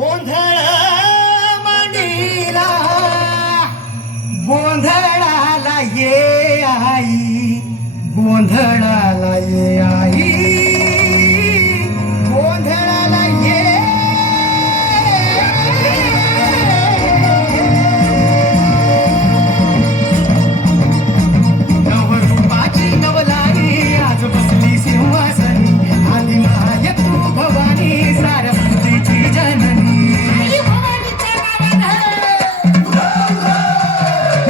गोंधळ मांडीला गोंधळाला ये आई, गोंधळाला ये आई, गोंधळाला ये. नवरूपाची नवलाई आज बसली सिंहासनी, आधी माय तू भवानी सारस्वतीची जननी.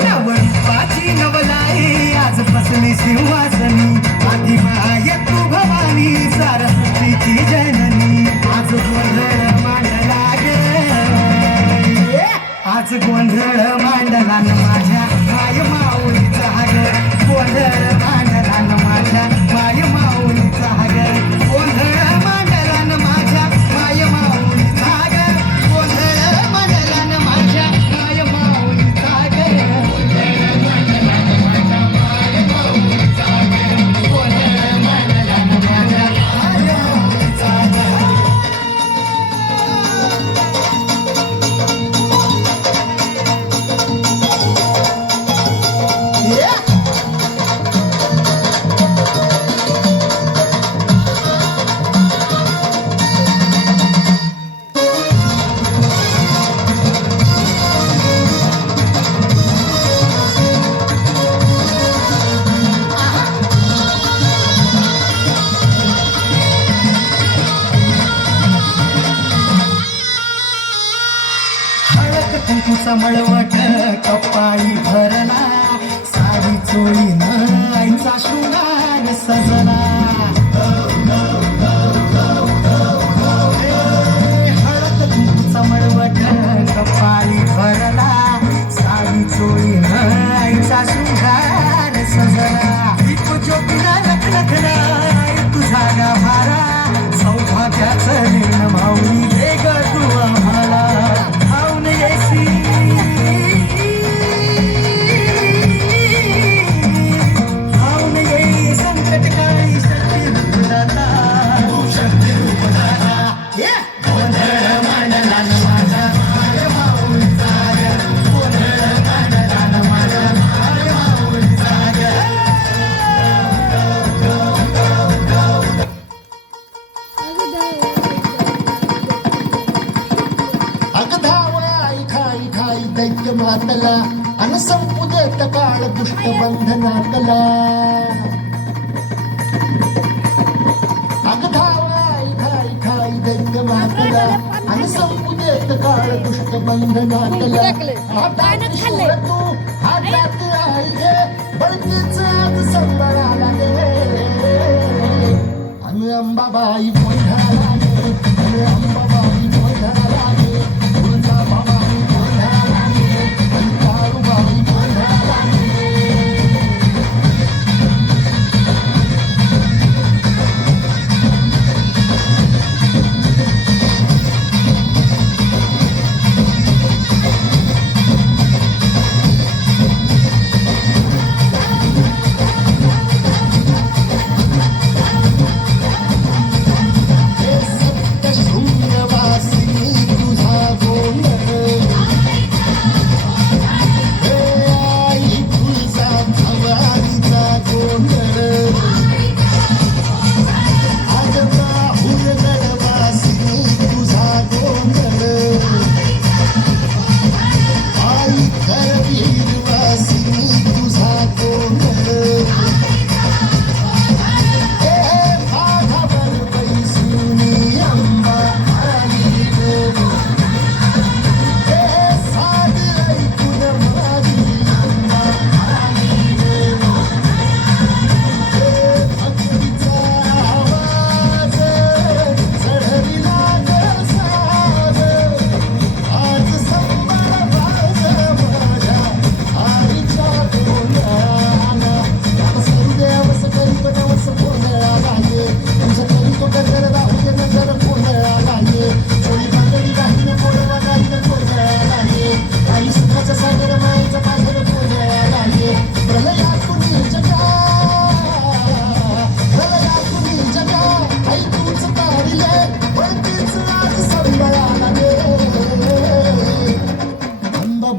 नवरूपाची नवलाई आज बसली सिंहासनी, आधी माय तू भवानी सारस्वतीची जननी. आज गोंधळ मांडला गे, आज गोंधळ मांडला न माझ्या माय माऊलीचा ग, गोंधळ मांडला न माझ्या माय माऊलीचा ग, गोंधळ मांडला न माझ्या माय माऊलीचा ग, गोंधळ मांडला न माझ्या माय माऊलीचा ग, गोंधळ मांडला न माझ्या माय माऊलीचा ग, गोंधळ मांडला न माझ्या माय माऊलीचा ग. हळद कुंकूचा मळवट कपाळी भरला, साडी चोळी आईचा शृंगार सजला. हळद कुंकूचा मळवट कपाळी भरला, साडी चोळी आईचा शृंगार सजला. दीप ज्योतीला लखलखला तुझा गाभारा, सौभाग्याचं निर्ण माऊली दे ग तू आम्हाला. भाऊन येसी भाऊन येई संकट काळी शक्ती रूपदाता, शक्ती रूपदाता. गोंधळ मांडला न माझा माय माऊलीचा ग, गोंधळ मांडला न माझा माय माऊलीचा ग. अग धावळ आई खाई खाई दैत्य मातला, अन संपू देत काळ दुष्ट बंधनातला. अग धावळ आई खाई खाई दैत्य मातला, अन संपू देत काळ दुष्ट बंधनातला. हातात शिवर तू हातात आई गे, बळकीच आज संबळाला गे. अन अंबाबाई गोंधळाला गे, अन अंबाबाई गोंधळाला गे, तुळजाभवानी गोंधळाला गे, अन काळूबाई गोंधळाला गे.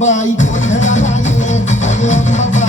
अंबाबाई गोंधळाला ये, अगं अंबाबाई